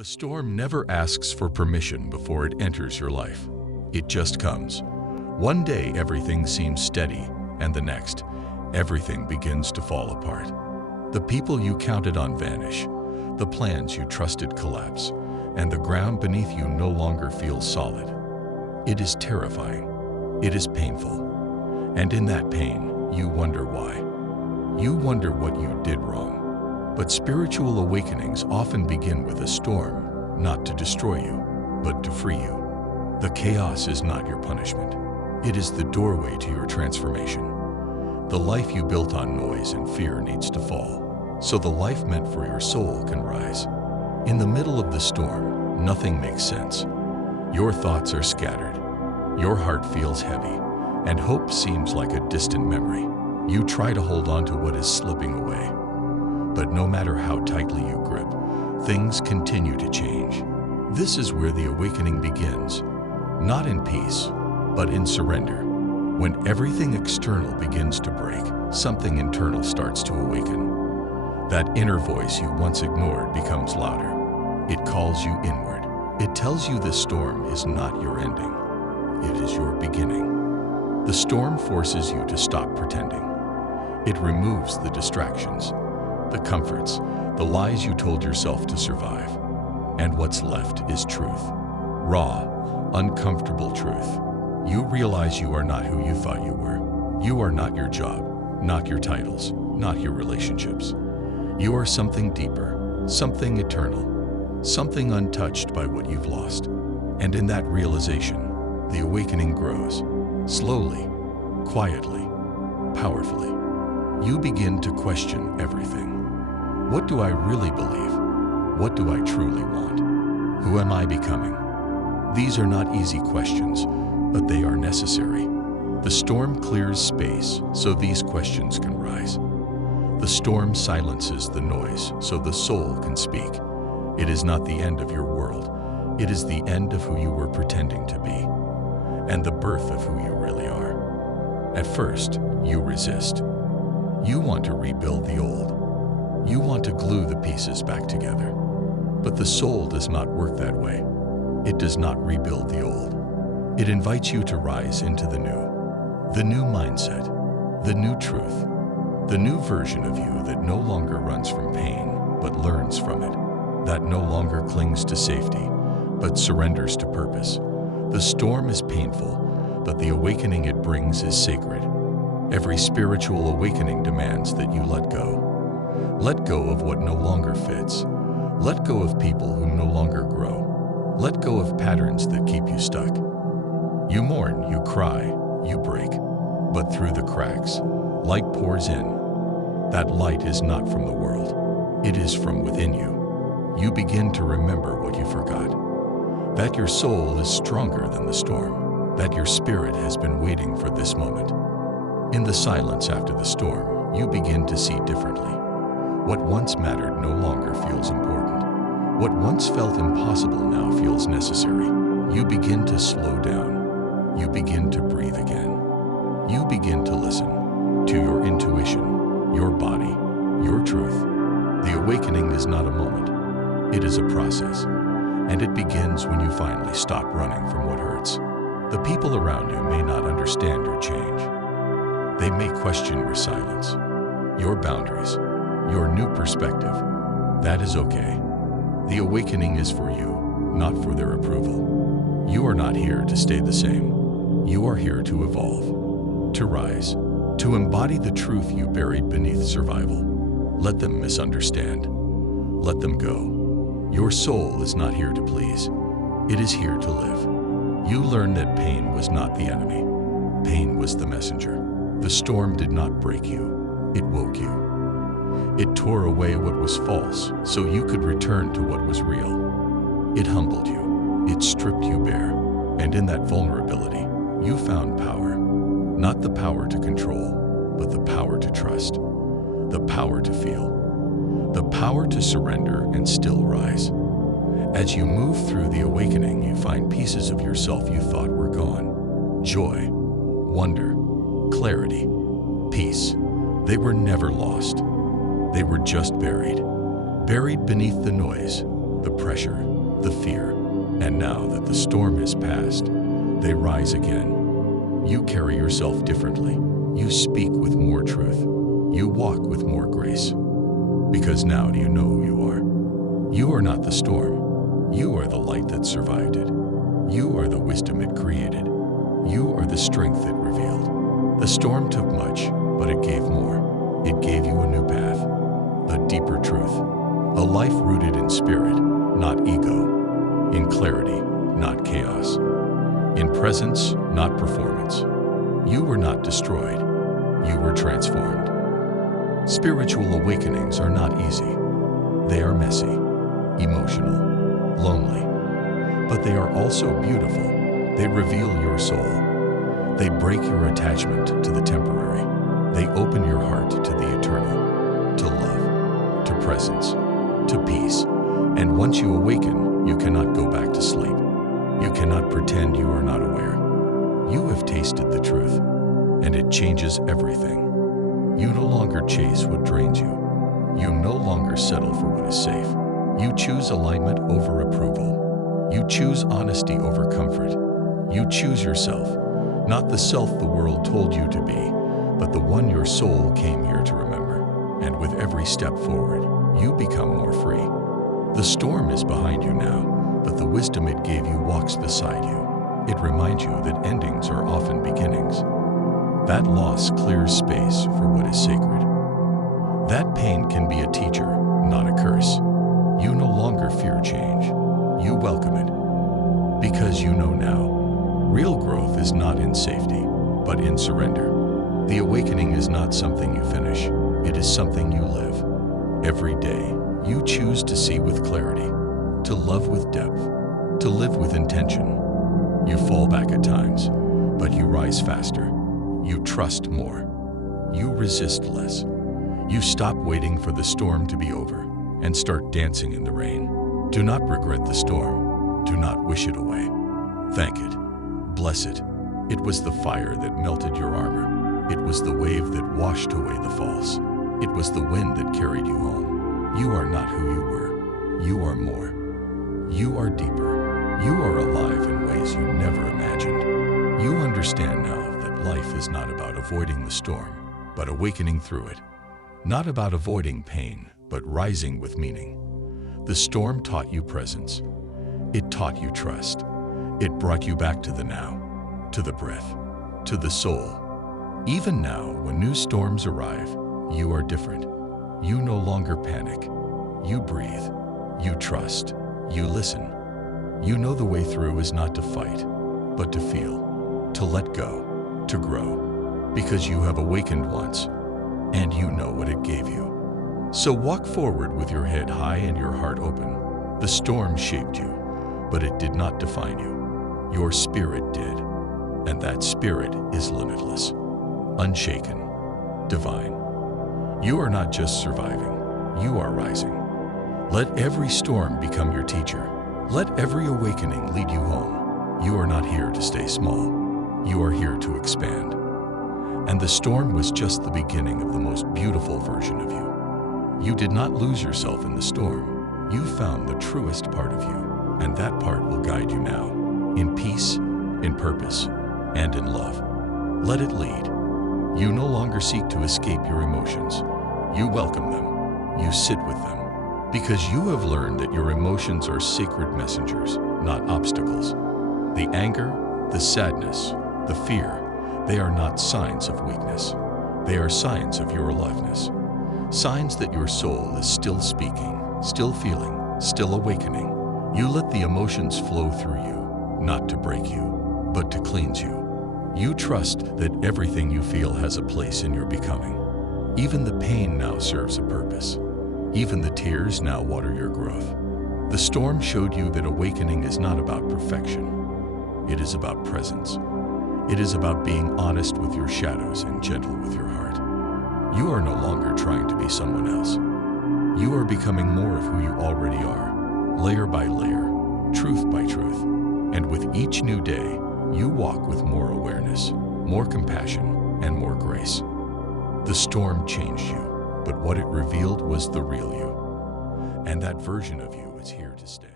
The storm never asks for permission before it enters your life. It just comes. One day everything seems steady, and the next, everything begins to fall apart. The people you counted on vanish, the plans you trusted collapse, and the ground beneath you no longer feels solid. It is terrifying. It is painful. And in that pain, you wonder why. You wonder what you did wrong. But spiritual awakenings often begin with a storm, not to destroy you, but to free you. The chaos is not your punishment. It is the doorway to your transformation. The life you built on noise and fear needs to fall, so the life meant for your soul can rise. In the middle of the storm, nothing makes sense. Your thoughts are scattered. Your heart feels heavy, and hope seems like a distant memory. You try to hold on to what is slipping away. But no matter how tightly you grip, things continue to change. This is where the awakening begins, not in peace, but in surrender. When everything external begins to break, something internal starts to awaken. That inner voice you once ignored becomes louder. It calls you inward. It tells you the storm is not your ending. It is your beginning. The storm forces you to stop pretending. It removes the distractions, the comforts, the lies you told yourself to survive. And what's left is truth. Raw, uncomfortable truth. You realize you are not who you thought you were. You are not your job, not your titles, not your relationships. You are something deeper, something eternal, something untouched by what you've lost. And in that realization, the awakening grows. Slowly, quietly, powerfully. You begin to question everything. What do I really believe? What do I truly want? Who am I becoming? These are not easy questions, but they are necessary. The storm clears space so these questions can rise. The storm silences the noise so the soul can speak. It is not the end of your world. It is the end of who you were pretending to be, and the birth of who you really are. At first, you resist. You want to rebuild the old. You want to glue the pieces back together. But the soul does not work that way. It does not rebuild the old. It invites you to rise into the new mindset, the new truth, the new version of you that no longer runs from pain, but learns from it, that no longer clings to safety, but surrenders to purpose. The storm is painful, but the awakening it brings is sacred. Every spiritual awakening demands that you let go. Let go of what no longer fits. Let go of people who no longer grow. Let go of patterns that keep you stuck. You mourn, you cry, you break. But through the cracks, light pours in. That light is not from the world. It is from within you. You begin to remember what you forgot. That your soul is stronger than the storm. That your spirit has been waiting for this moment. In the silence after the storm, you begin to see differently. What once mattered no longer feels important. What once felt impossible now feels necessary. You begin to slow down. You begin to breathe again. You begin to listen to your intuition, your body, your truth. The awakening is not a moment. It is a process. And it begins when you finally stop running from what hurts. The people around you may not understand your change. They may question your silence, your boundaries, your new perspective. That is okay. The awakening is for you, not for their approval. You are not here to stay the same. You are here to evolve, to rise, to embody the truth you buried beneath survival. Let them misunderstand. Let them go. Your soul is not here to please. It is here to live. You learned that pain was not the enemy. Pain was the messenger. The storm did not break you. It woke you. It tore away what was false so you could return to what was real. It humbled you. It stripped you bare. And in that vulnerability, you found power. Not the power to control, but the power to trust. The power to feel. The power to surrender and still rise. As you move through the awakening, you find pieces of yourself you thought were gone. Joy, wonder, clarity, peace. They were never lost. They were just buried beneath the noise, the pressure, the fear. And now that the storm is past, they rise again. You carry yourself differently. You speak with more truth. You walk with more grace. Because now do you know who you are? You are not the storm. You are the light that survived it. You are the wisdom it created. You are the strength it revealed. The storm took much, but it gave more. It gave you a new path, a deeper truth, a life rooted in spirit, not ego, in clarity, not chaos, in presence, not performance. You were not destroyed. You were transformed. Spiritual awakenings are not easy. They are messy, emotional, lonely, but they are also beautiful. They reveal your soul. They break your attachment to the temporary. They open your heart to the eternal, to love, to presence, to peace. And once you awaken, you cannot go back to sleep. You cannot pretend you are not aware. You have tasted the truth, and it changes everything. You no longer chase what drains you. You no longer settle for what is safe. You choose alignment over approval. You choose honesty over comfort. You choose yourself, not the self the world told you to be, but the one your soul came here to remember. And with every step forward, you become more free. The storm is behind you now, but the wisdom it gave you walks beside you. It reminds you that endings are often beginnings. That loss clears space for what is sacred. That pain can be a teacher, not a curse. You no longer fear change. You welcome it. Because you know now, real growth is not in safety, but in surrender. The awakening is not something you finish. It is something you live. Every day, you choose to see with clarity, to love with depth, to live with intention. You fall back at times, but you rise faster. You trust more. You resist less. You stop waiting for the storm to be over and start dancing in the rain. Do not regret the storm. Do not wish it away. Thank it. Bless it. It was the fire that melted your armor. It was the wave that washed away the false. It was the wind that carried you home. You are not who you were. You are more. You are deeper. You are alive in ways you never imagined. You understand now that life is not about avoiding the storm, but awakening through it. Not about avoiding pain, but rising with meaning. The storm taught you presence. It taught you trust. It brought you back to the now, to the breath, to the soul. Even now, when new storms arrive, you are different. You no longer panic. You breathe. You trust. You listen. You know the way through is not to fight, but to feel, to let go, to grow, because you have awakened once, and you know what it gave you. So walk forward with your head high and your heart open. The storm shaped you, but it did not define you. Your spirit did, and that spirit is limitless, unshaken, divine. You are not just surviving, you are rising. Let every storm become your teacher. Let every awakening lead you home. You are not here to stay small. You are here to expand. And the storm was just the beginning of the most beautiful version of you. You did not lose yourself in the storm. You found the truest part of you, and that part will guide you now, in peace, in purpose, and in love. Let it lead. You no longer seek to escape your emotions. You welcome them. You sit with them. Because you have learned that your emotions are sacred messengers, not obstacles. The anger, the sadness, the fear, they are not signs of weakness. They are signs of your aliveness. Signs that your soul is still speaking, still feeling, still awakening. You let the emotions flow through you, not to break you, but to cleanse you. You trust that everything you feel has a place in your becoming. Even the pain now serves a purpose. Even the tears now water your growth. The storm showed you that awakening is not about perfection. It is about presence. It is about being honest with your shadows and gentle with your heart. You are no longer trying to be someone else. You are becoming more of who you already are, layer by layer, truth by truth. And with each new day, you walk with more awareness, more compassion, and more grace. The storm changed you, but what it revealed was the real you. And that version of you is here to stay.